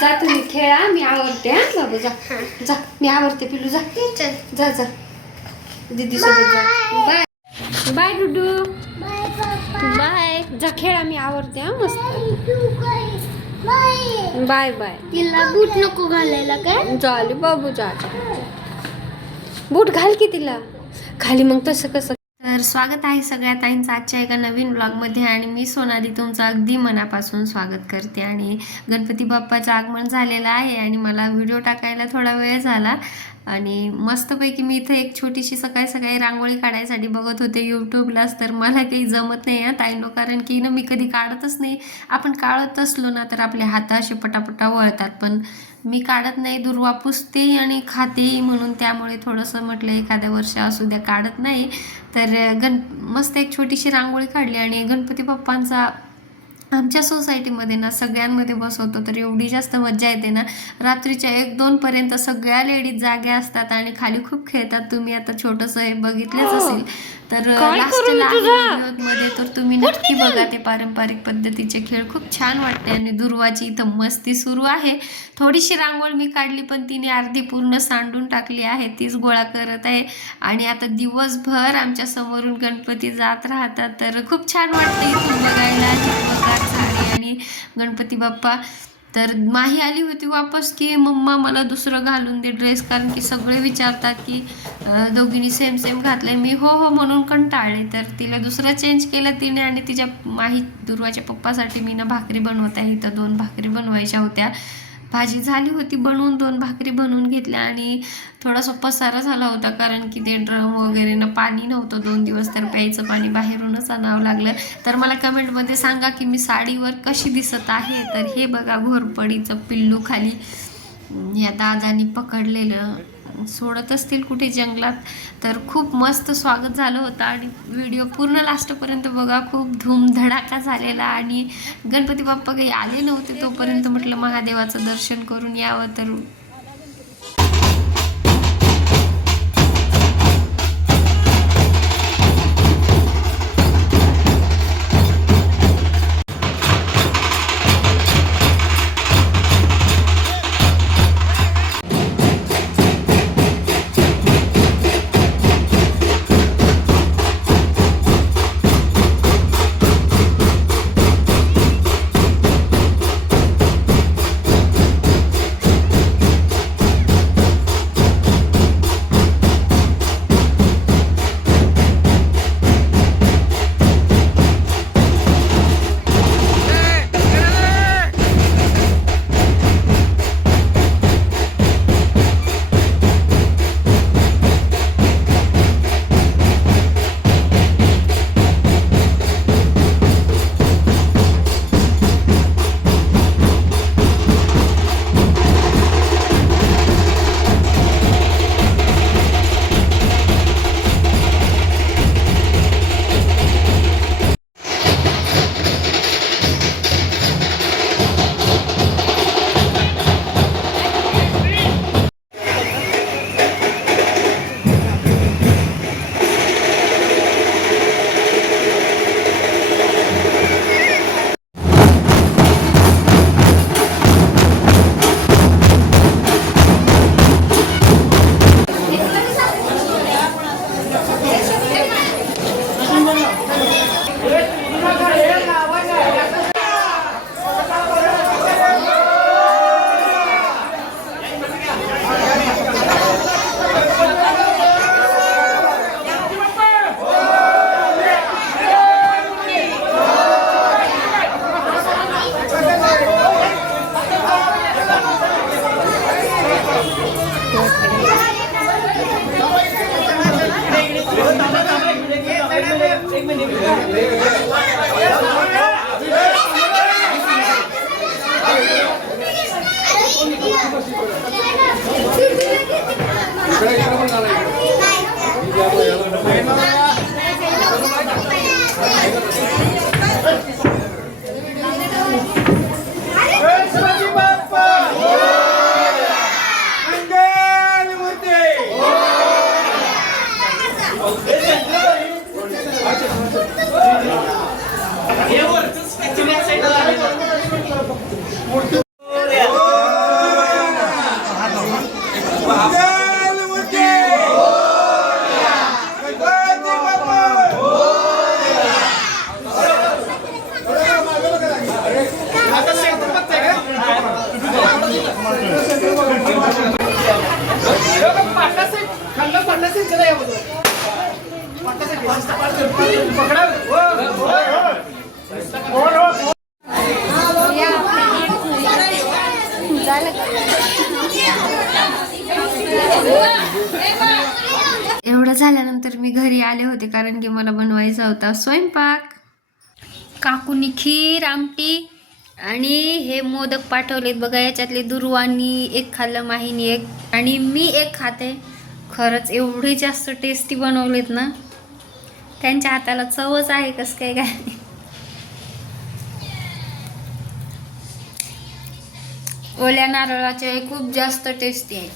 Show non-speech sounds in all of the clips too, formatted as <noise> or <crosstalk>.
जा तुम्ही खेळा मी आवडते हा बाबू जा. जा मी आवडते पिलू जा. जा जा. दीदी सोबत जा बाय बाय डुडू. बाय. जा खेळा मी आवडते हा मस्त. Bye bye. तिला बूट नको घालायला काय? झाली बाबू जा. बूट घाल की तिला. खाली मग तसं कसं. तर स्वागत आहे सगळ्या ताईंचं आजच्या एका नवीन ब्लॉगमध्ये आणि मी सोनाली तुमचं अगदी मनापासून स्वागत करते. आणि गणपती बाप्पाचं आगमन झालेलं आहे आणि मला व्हिडिओ टाकायला थोडा वेळ झाला. आणि मस्तपैकी मी इथं एक छोटीशी सकाळी सकाळी रांगोळी काढायसाठी बघत होते यूट्यूबलाच तर मला काही जमत नाही आहे ताईनो कारण की ना मी कधी काढतच नाही. आपण काढत असलो ना तर आपले हात असे पटापटा वळतात. पण मी काढत नाही दुर्वा पुसते आणि खातेही म्हणून त्यामुळे थोडंसं म्हटलं एखाद्या वर्ष असू द्या काढत नाही. तर गण मस्त एक छोटीशी रांगोळी काढली आणि गणपती बाप्पांचा आमच्या सोसायटीमध्ये ना सगळ्यांमध्ये बसवतो तर एवढी जास्त मज्जा येते ना. रात्रीच्या एक दोन पर्यंत सगळ्या लेडीज जाग्या असतात आणि खाली खूप खेळतात. तुम्ही आता छोटंसं हे बघितलेच असेल. तर मध्ये तर तुम्ही नक्की बघा ते पारंपरिक पद्धतीचे खेळ. खूप छान वाटते आणि दुर्वाची इथं मस्ती सुरू आहे. थोडीशी रांगोळ मी काढली पण तिने अर्धी पूर्ण सांडून टाकली आहे. तीच गोळा करत आहे. आणि आता दिवसभर आमच्या समोरून गणपती जात राहतात. तर खूप छान वाटतं इथून बघायला. हिरवगार झाडे आणि गणपती बाप्पा. तर माही आली होती वापस की मम्मा मला दुसरं घालून दे ड्रेस कारण की सगळे विचारतात की दोघींनी सेम सेम घातलंय. मी हो हो म्हणून कंटाळले. तर तिला दुसरं चेंज केलं तिने आणि तिच्या माही दुर्वाच्या पप्पासाठी मी ना भाकरी बनवत आहे. तर दोन भाकरी बनवायच्या होत्या. भाजी झाली होती बनवून दोन भाकरी बनवून घेतल्या आणि थोडासा पसारा झाला होता कारण की ते ड्रम वगैरे ना पाणी नव्हतं. दोन दिवस तर प्यायचं पाणी बाहेरूनच आणावं लागलं. तर मला कमेंटमध्ये सांगा की मी साडीवर कशी दिसत आहे? तर हे बघा घोरपडीचं पिल्लू खाली. या दादानी पकडलेलं. सोडत असतील कुठे जंगलात तर खूप मस्त स्वागत झालं होतं आणि व्हिडिओ पूर्ण लास्टपर्यंत बघा खूप धूमधडाका झालेला आणि गणपती बाप्पा काही आले नव्हते तोपर्यंत म्हटलं महादेवाचं दर्शन करून यावं तर एवढं झाल्यानंतर मी घरी आले होते कारण की मला बनवायचा होता स्वयंपाक. काकूनी खीर आमटी आणि हे मोदक पाठवलेत बघा याच्यातले दुर्वानी एक खाल्लं माहिनी एक. आणि मी एक खाते. खरंच एवढे जास्त टेस्टी बनवलेत ना. त्यांच्या हाताला चवच आहे कसं काय काय ओल्या नारळाचे खूप जास्त टेस्टी आहे.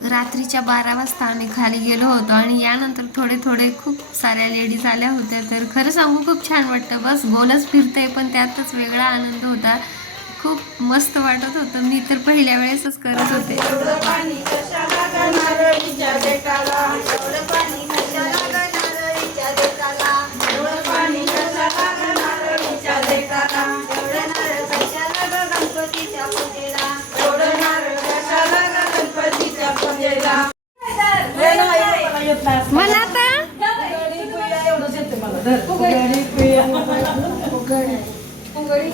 रात्रीच्या बारा वाजता आम्ही खाली गेलो होतो आणि यानंतर थोडे थोडे खूप साऱ्या लेडीज आल्या होत्या. तर खरं सांगू खूप छान वाटतं. बस गोलच फिरतंय पण त्यातच वेगळा आनंद होता. खूप मस्त वाटत होतं. मी तर पहिल्या वेळेसच करत होते.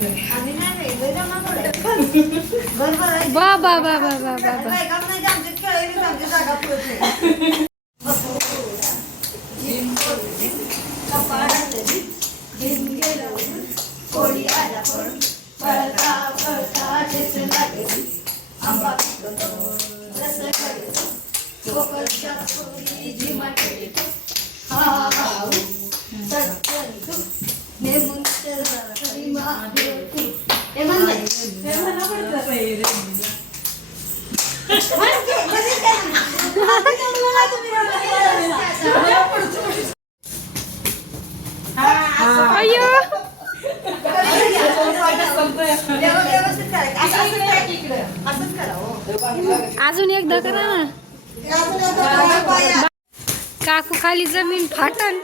तर बा बा बा बा बा बा बा अजून एकदा करा ना. काकू खाली जमीन फाटन.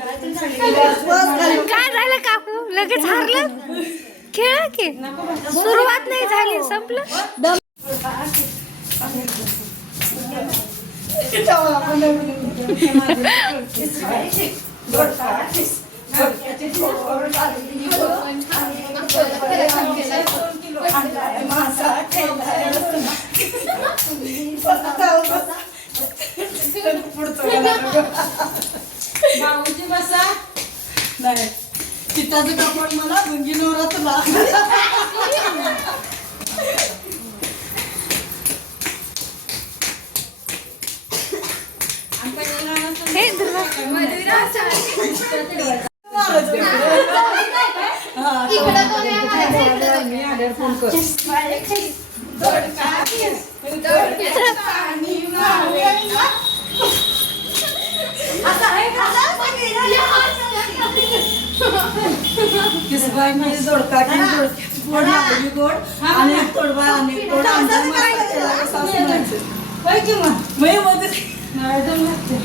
काय झालं काकू? लगेच हारलं? खेळा की? सुरुवात नाही झाली संपलं? <laughs> बसा नाही चिताचं कापड मला गुंगीनवरा तुला दुर्वा मी आल्यावर फोन कर. म्हणजे जोडका की गोड लागली गोड. आणि तोडवा तोड म्हणायचं. मी मध्ये नाही, दोन लागते.